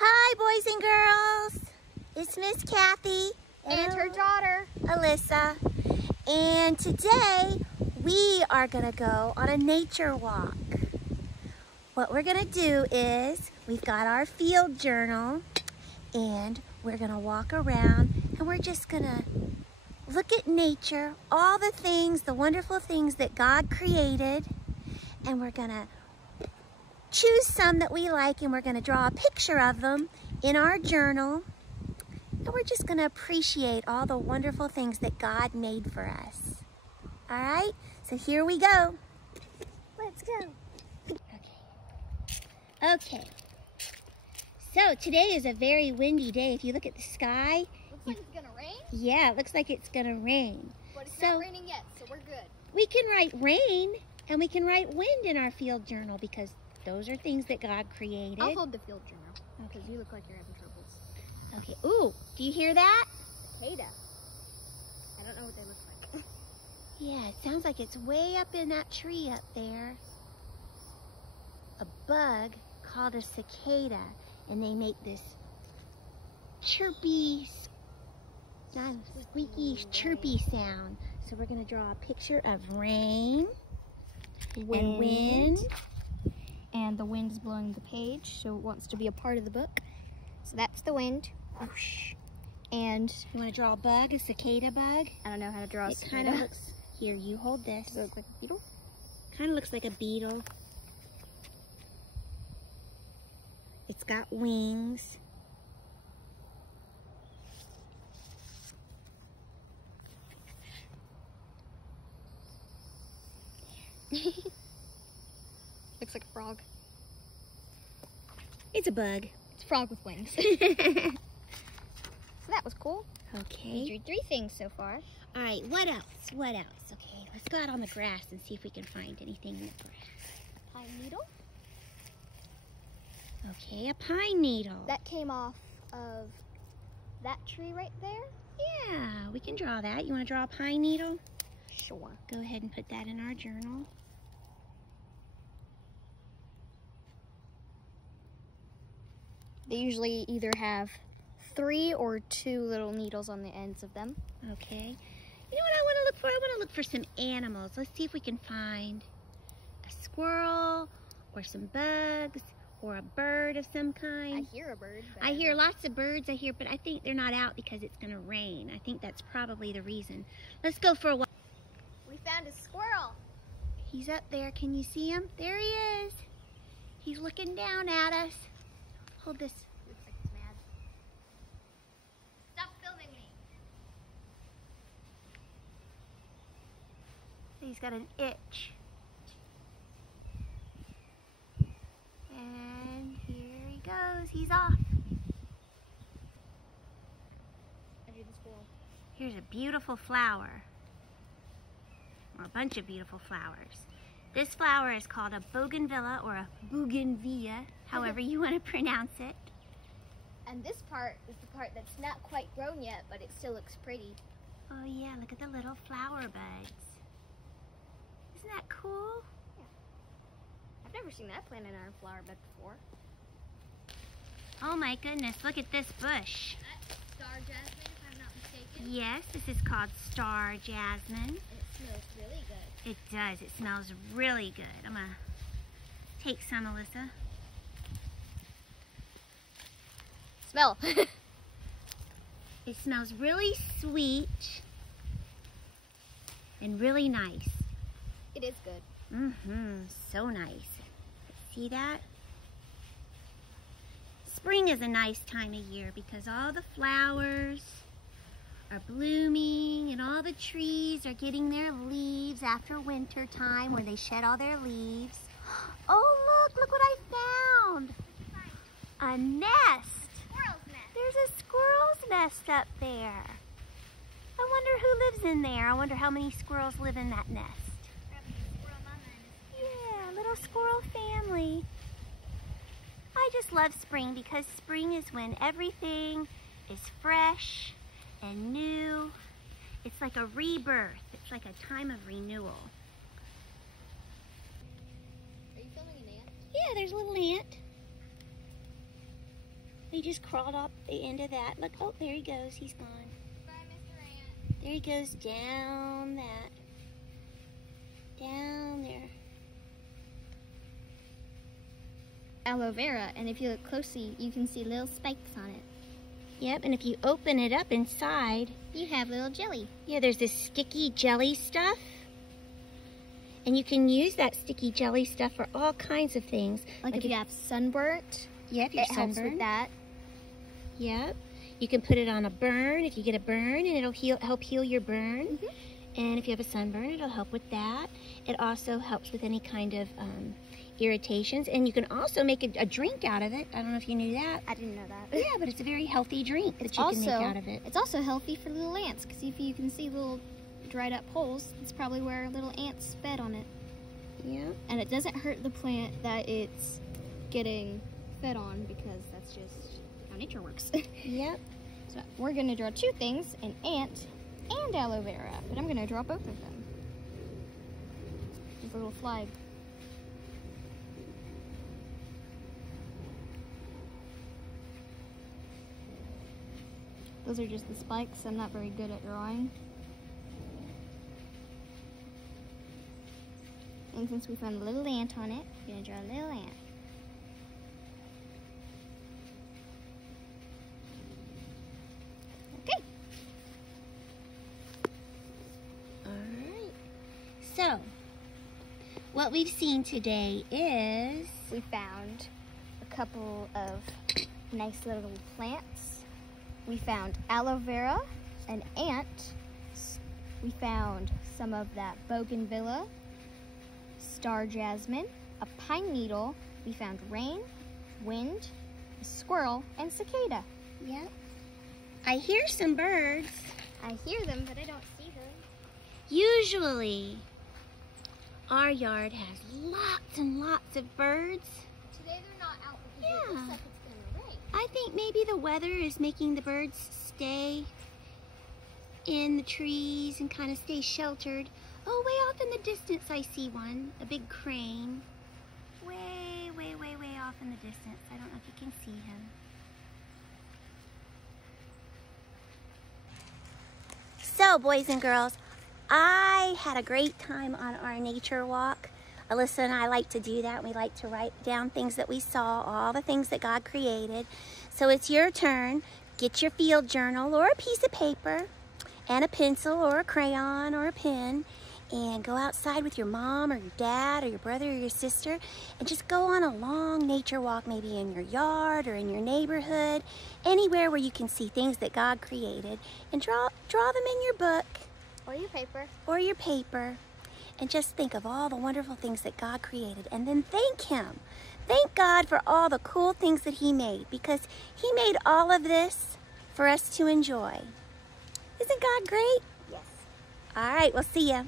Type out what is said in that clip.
Hi, boys and girls. It's Miss Kathy and her daughter, Alyssa. And today we are gonna go on a nature walk. What we're gonna do is we've got our field journal and we're gonna walk around and we're just gonna look at nature, all the things, the wonderful things that God created, and we're gonna choose some that we like and we're gonna draw a picture of them in our journal, and we're just gonna appreciate all the wonderful things that God made for us. All right, so here we go. Let's go. Okay. So today is a very windy day. If you look at the sky. Looks like it's gonna rain? Yeah, it looks like it's gonna rain. But it's not raining yet, so we're good. We can write rain and we can write wind in our field journal because those are things that God created. I'll hold the field journal because you look like you're having troubles. Okay. Ooh, do you hear that? Cicada. I don't know what they look like. Yeah, it sounds like it's way up in that tree up there. A bug called a cicada, and they make this chirpy, squeaky, chirpy sound. So we're gonna draw a picture of rain and wind. And the wind is blowing the page, so it wants to be a part of the book. So that's the wind. Whoosh. And you want to draw a bug, a cicada bug? I don't know how to draw a cicada. It kind of looks. Here, you hold this. Does it look like a beetle? Kind of looks like a beetle. It's got wings. Looks like a frog. It's a bug. It's a frog with wings. So that was cool. Okay. We drew 3 things so far. All right, what else? What else? Okay, let's go out on the grass and see if we can find anything in the grass. A pine needle. Okay, a pine needle. That came off of that tree right there. Yeah, we can draw that. You want to draw a pine needle? Sure. Go ahead and put that in our journal. They usually either have 3 or 2 little needles on the ends of them. Okay. You know what I want to look for? I want to look for some animals. Let's see if we can find a squirrel or some bugs or a bird of some kind. I hear a bird. I hear lots of birds, but I think they're not out because it's going to rain. I think that's probably the reason. Let's go for a walk. We found a squirrel. He's up there. Can you see him? There he is. He's looking down at us. Hold this. Looks like he's mad. Stop filming me. He's got an itch. And here he goes. He's off. I drew the squirrel. Here's a beautiful flower. Or a bunch of beautiful flowers. This flower is called a bougainvillea or a bougainvillea, however you want to pronounce it. And this part is the part that's not quite grown yet, but it still looks pretty. Oh yeah, look at the little flower buds. Isn't that cool? Yeah. I've never seen that plant in our flower bed before. Oh my goodness, look at this bush. That's star jasmine, if I'm not mistaken. Yes, this is called star jasmine. And it smells really good. It does. It smells really good. I'm going to take some, Alyssa. Smell. It smells really sweet and really nice. It is good. So nice. See that? Spring is a nice time of year because all the flowers are blooming and all the trees are getting their leaves after winter time where they shed all their leaves. Oh look what I found. A nest. Squirrel's nest. There's a squirrel's nest up there. I wonder who lives in there. I wonder how many squirrels live in that nest. Probably a squirrel mama and a Yeah, little squirrel family. I just love spring because spring is when everything is fresh and new. It's like a rebirth. It's like a time of renewal. Are you filming an ant? Yeah, there's a little ant. Are He just crawled up the end of that. Look, oh, there he goes. He's gone. Bye, Mr. Ant. There he goes down that. Down there. Aloe vera, and if you look closely, you can see little spikes on it. Yep, and if you open it up inside, You have little jelly. yeah, there's this sticky jelly stuff. And you can use that sticky jelly stuff for all kinds of things. Like if you have sunburnt, Yep, you're it helps sunburned. with that. Yep. You can put it on a burn if you get a burn, and it'll help heal your burn. Mhm. And if you have a sunburn, it'll help with that. It also helps with any kind of irritations. And you can also make a drink out of it. I don't know if you knew that. I didn't know that. Yeah, but it's a very healthy drink that you can make out of it. It's also healthy for little ants, because if you can see little dried up holes, it's probably where little ants fed on it. Yeah. And it doesn't hurt the plant that it's getting fed on, because that's just how nature works. Yep. So we're going to draw two things, an ant and aloe vera, but I'm going to draw both of them. Just a little flag. Those are just the spikes. I'm not very good at drawing. And since we found a little ant on it, I'm going to draw a little ant. Okay. Alright. So, what we've seen today is... We found a couple of nice little plants. We found aloe vera, an ant. We found some of that bougainvillea, star jasmine, a pine needle. We found rain, wind, a squirrel, and cicada. Yep. I hear some birds. I hear them, but I don't see them. Usually, our yard has lots and lots of birds. Today they're not out because Yeah. it looks like it's going to rain. I think maybe the weather is making the birds stay in the trees and kind of stay sheltered. Oh, way off in the distance I see one, a big crane. Way, way, way, way off in the distance. I don't know if you can see him. So, boys and girls, I had a great time on our nature walk. Alyssa and I like to do that. We like to write down things that we saw, all the things that God created. So it's your turn. Get your field journal or a piece of paper and a pencil or a crayon or a pen, and go outside with your mom or your dad or your brother or your sister and just go on a long nature walk, maybe in your yard or in your neighborhood, anywhere where you can see things that God created, and draw them in your book Or your paper. or your paper, and just think of all the wonderful things that God created, and then thank Him. Thank God for all the cool things that He made, because He made all of this for us to enjoy. Isn't God great? Yes. All right, we'll see ya.